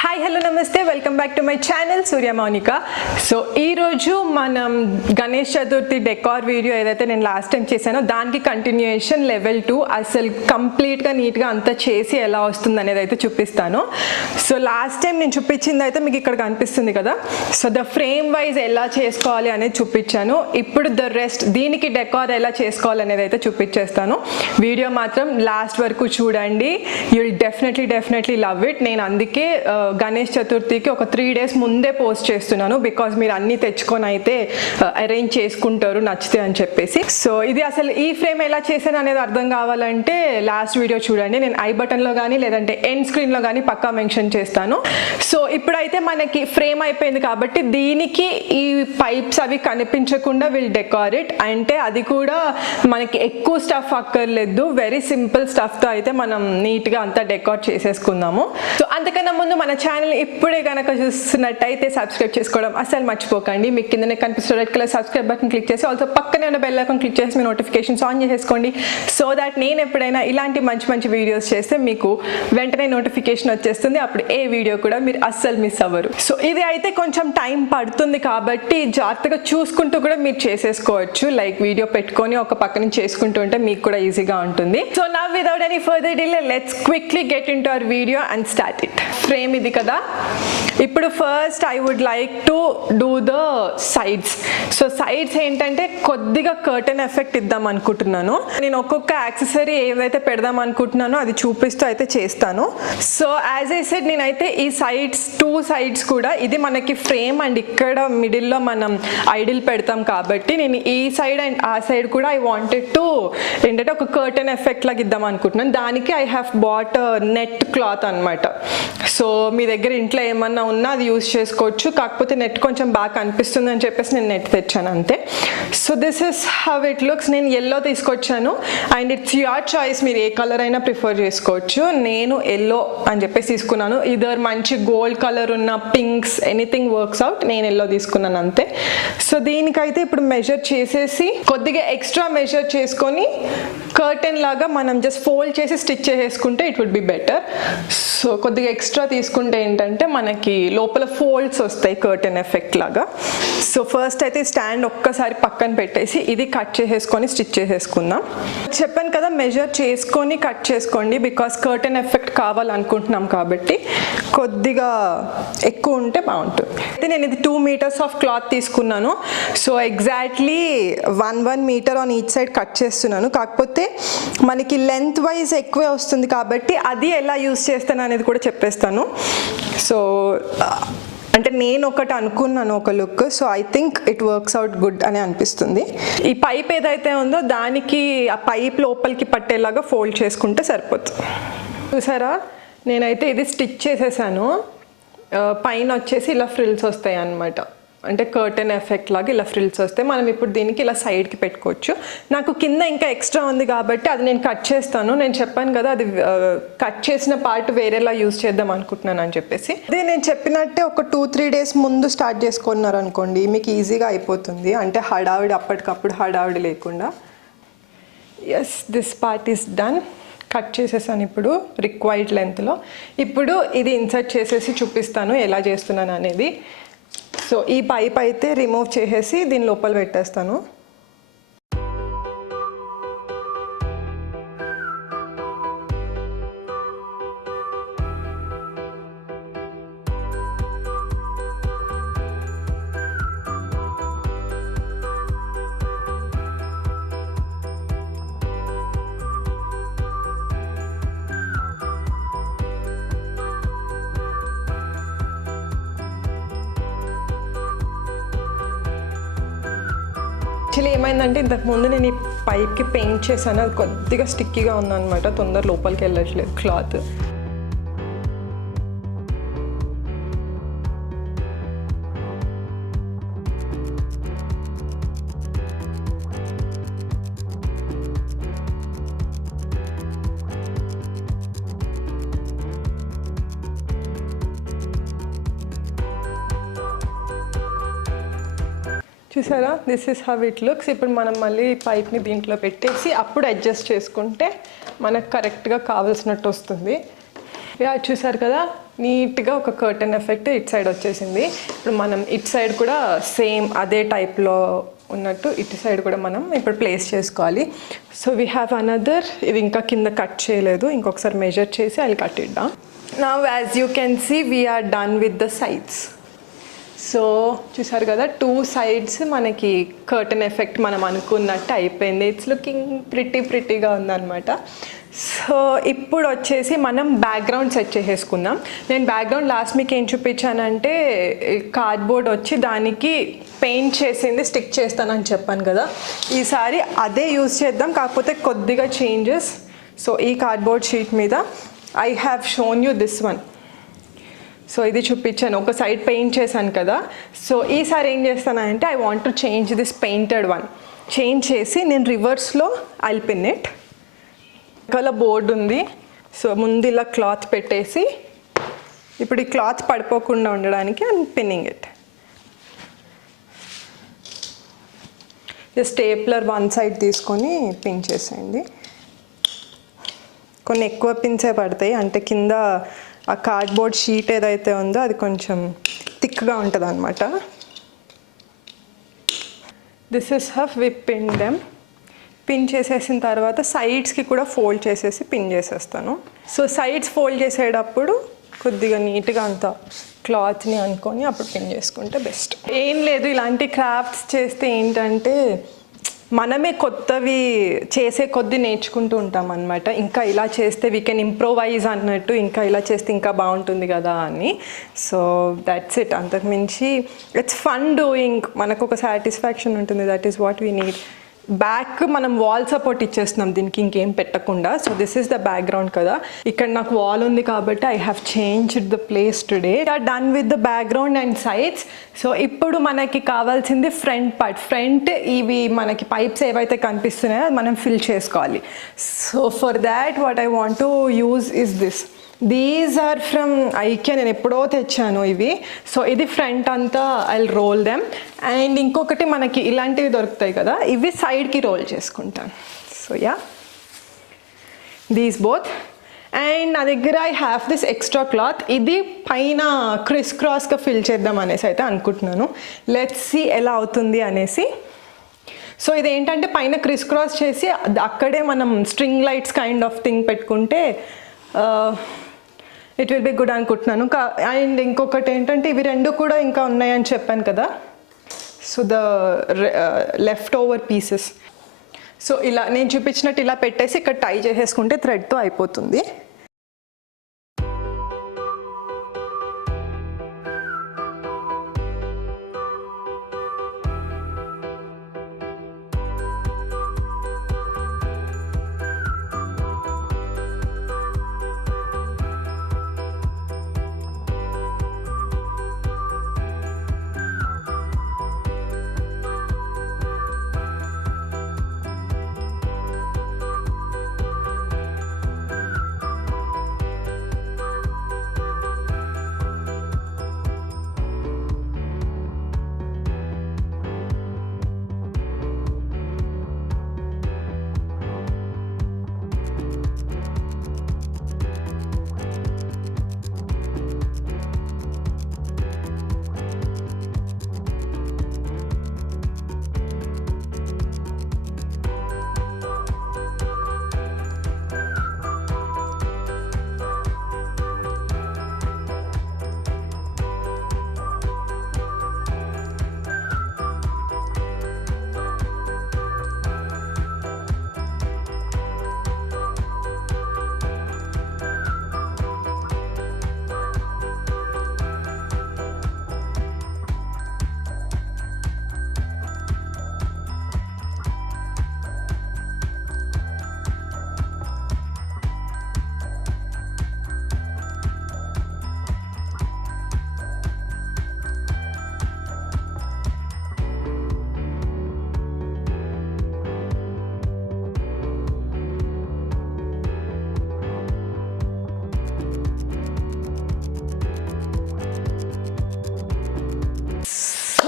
Hi hello నమస్తే welcome back to my channel Surya Mounika. So ఈరోజు మనం గణేష్ చతుర్థి డెకార్ వీడియో ఏదైతే నేను లాస్ట్ టైం చేశానో దానికి కంటిన్యూయేషన్ లెవెల్ 2 అసలు కంప్లీట్గా నీట్గా అంతా చేసి ఎలా వస్తుంది అనేది అయితే చూపిస్తాను. సో లాస్ట్ టైం నేను చూపించింది అయితే మీకు ఇక్కడ కనిపిస్తుంది కదా. సో ద ఫ్రేమ్ వైజ్ ఎలా చేసుకోవాలి అనేది చూపించాను. ఇప్పుడు ద రెస్ట్ దీనికి డెకార్ ఎలా చేసుకోవాలి అనేది అయితే చూపించేస్తాను. వీడియో మాత్రం లాస్ట్ వరకు చూడండి. You will definitely love it. నేను అందుకే గణేష్ చతుర్థికి ఒక 3 days ముందే పోస్ట్ చేస్తున్నాను, బికాజ్ మీరు అన్నీ తెచ్చుకొని అయితే అరేంజ్ చేసుకుంటారు నచ్చితే అని చెప్పేసి. సో ఇది అసలు ఈ ఫ్రేమ్ ఎలా చేశాను అనేది అర్థం కావాలంటే లాస్ట్ వీడియో చూడండి. నేను ఐ బటన్లో కానీ లేదంటే ఎండ్ స్క్రీన్లో కానీ పక్కా మెన్షన్ చేస్తాను. సో ఇప్పుడైతే మనకి ఫ్రేమ్ అయిపోయింది కాబట్టి దీనికి ఈ పైప్స్ అవి కనిపించకుండా విల్ డెకార్ ఇట్. అంటే అది కూడా మనకి ఎక్కువ స్టఫ్ అక్కర్లేదు, వెరీ సింపుల్ స్టఫ్తో అయితే మనం నీట్గా అంతా డెకార్ చేసేసుకుందాము. సో అంతకన్నా ముందు మన ఛానల్ ఇప్పుడే కనుక చూస్తున్నట్టయితే సబ్స్క్రైబ్ చేసుకోవడం అసలు మర్చిపోకండి. మీకు కిందనే కనిపిస్తున్న red colour subscribe button click చేసి ఆల్సో పక్కనే ఉన్న బెల్ ఐకాన్ క్లిక్ చేసి మీ నోటిఫికేషన్స్ ఆన్ చేసేసుకోండి. సో దాట్ నేను ఎప్పుడైనా ఇలాంటి మంచి వీడియోస్ చేస్తే మీకు వెంటనే నోటిఫికేషన్ వచ్చేస్తుంది. అప్పుడు ఏ వీడియో కూడా మీరు అస్సలు మిస్ అవ్వరు. సో ఇది అయితే కొంచెం టైం పడుతుంది కాబట్టి జాగ్రత్తగా చూసుకుంటూ కూడా మీరు చేసేసుకోవచ్చు. లైక్ వీడియో పెట్టుకొని ఒక పక్క నుంచి చేసుకుంటూ ఉంటే మీకు కూడా ఈజీగా ఉంటుంది. So now without any further delay let's quickly get into our video and start it. Frame ఇది కదా. ఇప్పుడు first I would like to do the sides. So sides ఏంటంటే కొద్దిగా కర్టెన్ ఎఫెక్ట్ ఇద్దాం అనుకుంటున్నాను. నేను ఒక్కొక్క యాక్సెసరీ ఏదైతే పెడదాం అనుకుంటున్నానో అది చూపిస్తూ అయితే చేస్తాను. సో యాజ్ ఐ సెడ్ నేనైతే ఈ సైడ్స్ 2 sides కూడా ఇది మనకి ఫ్రేమ్ అండ్ ఇక్కడ మిడిల్లో మనం ఐడిల్ పెడతాం కాబట్టి నేను ఈ సైడ్ అండ్ ఆ సైడ్ కూడా ఐ వాంటెడ్ టు ఏంటంటే ఒక కర్టెన్ ఎఫెక్ట్ లాగా ఇద్దాం అనుకుంటున్నాను. దానికి I have bought net cloth అనమాట. సో మీ దగ్గర ఇంట్లో ఏమన్నా ఉన్నా అది యూజ్ చేసుకోవచ్చు, కాకపోతే నెట్ కొంచెం బాగా కనిపిస్తుంది అని చెప్పేసి నేను నెట్ తెచ్చాను అంతే. So this is how it looks. నేను ఎల్లో తీసుకొచ్చాను అండ్ ఇట్స్ యువర్ చాయిస్, మీరు ఏ కలర్ అయినా ప్రిఫర్ చేసుకోవచ్చు. నేను ఎల్లో అని చెప్పేసి తీసుకున్నాను. ఇదర్ మంచి గోల్డ్ కలర్ ఉన్న పింక్స్ ఎనీథింగ్ వర్క్స్ అవుట్. నేను ఎల్లో తీసుకున్నాను అంతే. సో దీనికైతే ఇప్పుడు మెజర్ చేసేసి కొద్దిగా ఎక్స్ట్రా మెజర్ చేసుకొని కర్టెన్ లాగా మనం జస్ట్ ఫోల్డ్ చేసి స్టిచ్ చేసేసుకుంటే it would be better. So కొద్దిగా ఎక్స్ట్రా తీసుకుంటే ఏంటంటే మనకి లోపల ఫోల్డ్స్ వస్తాయి కర్టెన్ ఎఫెక్ట్ లాగా. సో ఫస్ట్ అయితే స్టాండ్ ఒక్కసారి పక్కన పెట్టేసి ఇది కట్ చేసేసుకొని స్టిచ్ చేసేసుకుందాం. చెప్పాను కదా మెజర్ చేసుకొని కట్ చేసుకోండి, బికాస్ కర్టెన్ ఎఫెక్ట్ కావాలనుకుంటున్నాం కాబట్టి కొద్దిగా ఎక్కువ ఉంటే బాగుంటుంది. అయితే నేను ఇది 2 meters ఆఫ్ క్లాత్ తీసుకున్నాను. So exactly 1 meter on each side cut చేస్తున్నాను. కాకపోతే మనకి లెంత్ వైజ్ ఎక్కువే వస్తుంది కాబట్టి అది ఎలా యూజ్ చేస్తాను అనేది కూడా చెప్పేస్తాను. సో అంటే నేను ఒకటి అనుకున్నాను ఒక look. So I think it works out good అని అనిపిస్తుంది. ఈ పైప్ ఏదైతే ఉందో దానికి ఆ పైప్ లోపలికి పట్టేలాగా ఫోల్డ్ చేసుకుంటే సరిపోతుంది. చూసారా, నేనైతే ఇది స్టిచ్ చేసేసాను. పైన వచ్చేసి ఇలా ఫ్రిల్స్ వస్తాయి అన్నమాట. అంటే కర్టెన్ ఎఫెక్ట్ లాగా ఇలా ఫ్రిల్స్ వస్తాయి. మనం ఇప్పుడు దీనికి ఇలా సైడ్కి పెట్టుకోవచ్చు. నాకు కింద ఇంకా ఎక్స్ట్రా ఉంది కాబట్టి అది నేను కట్ చేస్తాను. నేను చెప్పాను కదా అది కట్ చేసిన పార్ట్ వేరేలా యూజ్ చేద్దాం అనుకుంటున్నాను అని చెప్పేసి. అదే నేను చెప్పినట్టే ఒక 2-3 days ముందు స్టార్ట్ చేసుకున్నారు అనుకోండి, మీకు ఈజీగా అయిపోతుంది. అంటే హడావిడి అప్పటికప్పుడు హడావిడి లేకుండా. Yes, this part is done. Cut చేసేసాను ఇప్పుడు రిక్వైర్డ్ లెంత్లో. ఇప్పుడు ఇది ఇన్సర్ట్ చేసేసి చూపిస్తాను ఎలా చేస్తున్నాను అనేది. సో ఈ పైప్ అయితే రిమూవ్ చేసేసి దీని లోపల పెట్టేస్తాను. యాక్చువల్లీ ఏమైందంటే ఇంతకుముందు నేను ఈ పైప్కి పెయింట్ చేశాను, అది కొద్దిగా స్టిక్కీగా ఉందన్నమాట, తొందర లోపలికి వెళ్ళట్లేదు క్లాత్. చూసారా, this is how it looks. ఇప్పుడు మనం మళ్ళీ పైప్ని దీంట్లో పెట్టేసి అప్పుడు అడ్జస్ట్ చేసుకుంటే మనకు కరెక్ట్గా కావాల్సినట్టు వస్తుంది. చూసారు కదా, నీట్గా ఒక కర్టన్ ఎఫెక్ట్ ఇటు సైడ్ వచ్చేసింది. ఇప్పుడు మనం ఇటు సైడ్ కూడా సేమ్ అదే టైప్లో ఉన్నట్టు ఇటు సైడ్ కూడా మనం ఇప్పుడు ప్లేస్ చేసుకోవాలి. సో వీ హ్యావ్ అనదర్, ఇది ఇంకా కింద కట్ చేయలేదు, ఇంకొకసారి మెజర్ చేసి అది కట్ ఇద్దాం. Now as you can see we're done with the sides. So చూసారు కదా, 2 sides మనకి కర్టన్ ఎఫెక్ట్ మనం అనుకున్నట్టు అయిపోయింది. ఇట్స్ లుకింగ్ ప్రిటీగా ఉందన్నమాట. సో ఇప్పుడు వచ్చేసి మనం బ్యాక్గ్రౌండ్ సెట్ చేసేసుకుందాం. నేను బ్యాక్గ్రౌండ్ లాస్ట్ మీకు ఏం చూపించానంటే కార్డ్బోర్డ్ వచ్చి దానికి పెయింట్ చేసింది స్టిక్ చేస్తానని చెప్పాను కదా, ఈసారి అదే యూజ్ చేద్దాం, కాకపోతే కొద్దిగా చేంజెస్. సో ఈ కార్డ్బోర్డ్ షీట్ మీద I have shown you this one. So ఇది చూపించాను, ఒక సైడ్ పెయింట్ చేశాను కదా. సో ఈసారి ఏం చేస్తానంటే I want to change this painted one. Change చేసి నేను రివర్స్లో ఐల్ పిన్ ఇట్. వెనకాల బోర్డు ఉంది, సో ముందు ఇలా క్లాత్ పెట్టేసి ఇప్పుడు ఈ క్లాత్ పడిపోకుండా ఉండడానికి I'm pinning it. Just stapler one side తీసుకొని పిన్ చేసేయండి. కొన్ని ఎక్కువ పిన్సే పడతాయి, అంటే కింద ఆ కార్డ్బోర్డ్ షీట్ ఏదైతే ఉందో అది కొంచెం థిక్గా ఉంటుంది అనమాట. This is how we pin them. Pin చేసేసిన తర్వాత సైడ్స్కి కూడా ఫోల్డ్ చేసేసి పిన్ చేసేస్తాను. సో సైడ్స్ ఫోల్డ్ చేసేటప్పుడు కొద్దిగా నీట్గా అంత క్లాత్ని అనుకొని అప్పుడు పిన్ చేసుకుంటే బెస్ట్. ఏం లేదు, ఇలాంటి క్రాఫ్ట్స్ చేస్తే ఏంటంటే మనమే కొత్తవి చేసే కొద్దీ నేర్చుకుంటూ ఉంటాం అనమాట. ఇంకా ఇలా చేస్తే వీ కెన్ ఇంప్రూవైజ్ అన్నట్టు, ఇంకా ఇలా చేస్తే ఇంకా బాగుంటుంది కదా అని. So that's it. అంతకుమించి ఇట్స్ ఫన్ డూయింగ్, మనకు ఒక సాటిస్ఫాక్షన్ ఉంటుంది. That is what we need. Back మనం వాల్ సపోర్ట్ ఇచ్చేస్తున్నాం దీనికి, ఇంకేం పెట్టకుండా. So this is the background కదా, ఇక్కడ నాకు వాల్ ఉంది కాబట్టి I have changed the place today. Are done with the background and sides. So ఇప్పుడు మనకి కావాల్సింది ఫ్రంట్ పార్ట్. ఫ్రంట్ ఇవి మనకి పైప్స్ ఏవైతే కనిపిస్తున్నాయో మనం ఫిల్ చేసుకోవాలి. So for that what I want to use is this. These are from IKEA, నేను ఎప్పుడో తెచ్చాను ఇవి. సో ఇది ఫ్రంట్ అంతా ఐ రోల్ దెమ్. అండ్ ఇంకొకటి మనకి ఇలాంటివి దొరుకుతాయి కదా, ఇవి సైడ్కి రోల్ చేసుకుంటాను. So yeah, these both. And నా దగ్గర I have this extra cloth. ఇది పైన క్రిస్ క్రాస్గా ఫిల్ చేద్దాం అనేసి అయితే అనుకుంటున్నాను. లెట్స్ సీ ఎలా అవుతుంది అనేసి. సో ఇది ఏంటంటే పైన క్రిస్ క్రాస్ చేసి అక్కడే మనం string lights kind of thing పెట్టుకుంటే ఇట్ విల్ బి గుడ్ అనుకుంటున్నాను. అండ్ ఇంకొకటి ఏంటంటే ఇవి రెండు కూడా ఇంకా ఉన్నాయని చెప్పాను కదా, so the left over pieces. So ఇలా నేను చూపించినట్టు ఇలా పెట్టేసి ఇక్కడ టై చేసేసుకుంటే థ్రెడ్తో అయిపోతుంది.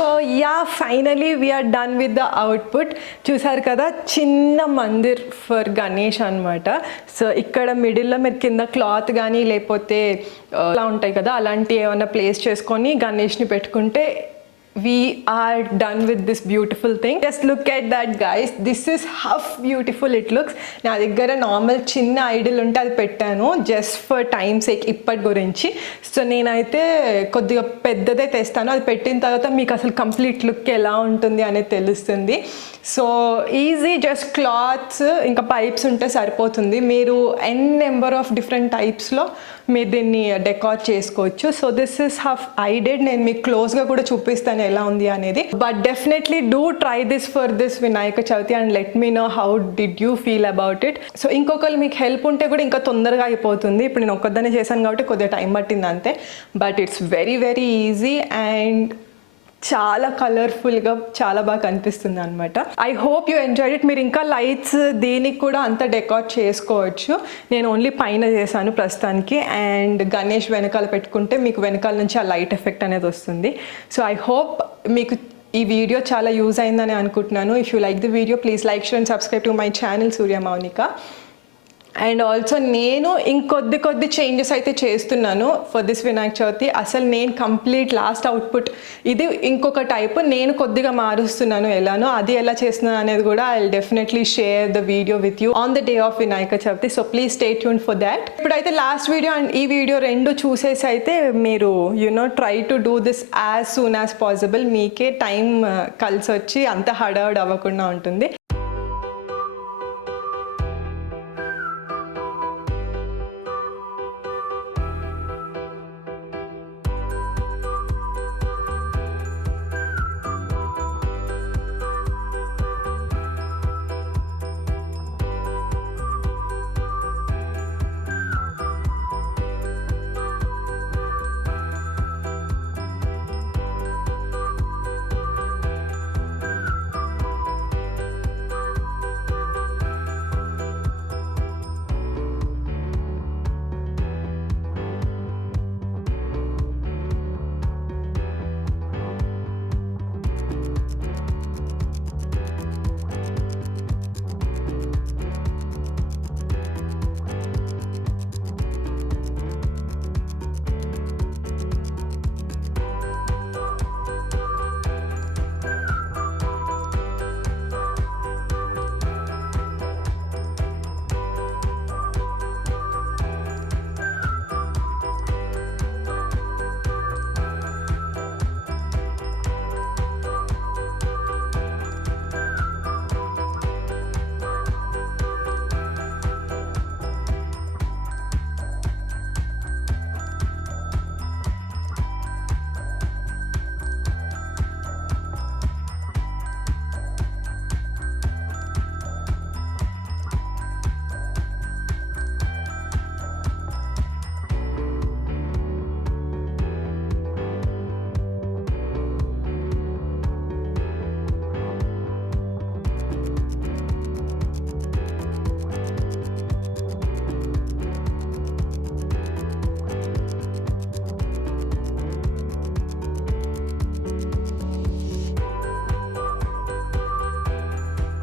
So yeah finally we're done with the output. చూసారు కదా, చిన్న మందిర్ ఫర్ గణేష్ అనమాట. సో ఇక్కడ మిడిల్లో మీరు కింద క్లాత్ కానీ లేకపోతే అలా ఉంటాయి కదా, అలాంటి ఏమైనా ప్లేస్ చేసుకొని గణేష్ని పెట్టుకుంటే we are done with this beautiful thing. Just look at that, guys. This is how beautiful it looks. నా దగ్గర నార్మల్ చిన్న ఐడిల్ ఉంటే అది పెట్టాను జస్ట్ ఫర్ టైమ్ సేక్ ఇప్పటి గురించి. సో నేనైతే కొద్దిగా పెద్దదే తెస్తాను, అది పెట్టిన తర్వాత మీకు అసలు కంప్లీట్ లుక్ ఎలా ఉంటుంది అనేది తెలుస్తుంది. సో ఈజీ, జస్ట్ క్లాత్స్ ఇంకా పైప్స్ ఉంటే సరిపోతుంది. మీరు ఎన్ నెంబర్ ఆఫ్ డిఫరెంట్ టైప్స్లో మీరు దీన్ని డెకార్ చేసుకోవచ్చు. So this is have I did. నేను మీకు క్లోజ్గా కూడా చూపిస్తాను ఎలా ఉంది అనేది. But definitely do try this for this Vinayaka Chavithi and let me know how did you feel about it. So ఇంకొకరు మీకు హెల్ప్ ఉంటే కూడా ఇంకా తొందరగా అయిపోతుంది. ఇప్పుడు నేను ఒక్కదానే చేశాను కాబట్టి కొద్దిగా టైం పట్టింది అంతే. But it's very very easy and చాలా కలర్ఫుల్గా చాలా బాగా కనిపిస్తుంది అనమాట. I hope you enjoyed it. మీరు ఇంకా లైట్స్ దీనికి కూడా అంతా డెకార్ చేసుకోవచ్చు. నేను ఓన్లీ పైన చేశాను ప్రస్తుతానికి. అండ్ గణేష్ వెనకాల పెట్టుకుంటే మీకు వెనకాల నుంచి ఆ లైట్ ఎఫెక్ట్ అనేది వస్తుంది. సో ఐ హోప్ మీకు ఈ వీడియో చాలా యూజ్ అయిందని అనుకుంటున్నాను. If you like the video please like, share and subscribe to my channel Surya Mounika. And also నేను ఇంకొద్ది చేంజెస్ అయితే చేస్తున్నాను ఫర్ దిస్ వినాయక చవితి. అసలు నేను కంప్లీట్ లాస్ట్ అవుట్పుట్ ఇది ఇంకొక టైప్, నేను కొద్దిగా మారుస్తున్నాను ఎలానో. అది ఎలా చేస్తున్నాను అనేది కూడా I will definitely share the video with you on the day of Vinayaka Chavithi. So please stay tune for that. ఇప్పుడైతే లాస్ట్ వీడియో అండ్ ఈ వీడియో రెండు చూసేసి అయితే మీరు try to do this as soon as possible. మీకే టైం కలిసి వచ్చి అంత హడావుడ్ అవ్వకుండా ఉంటుంది.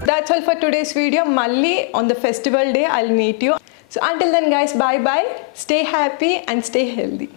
That's all for today's video. Malli on the festival day I'll meet you. So until then guys, bye bye. Stay happy and stay healthy.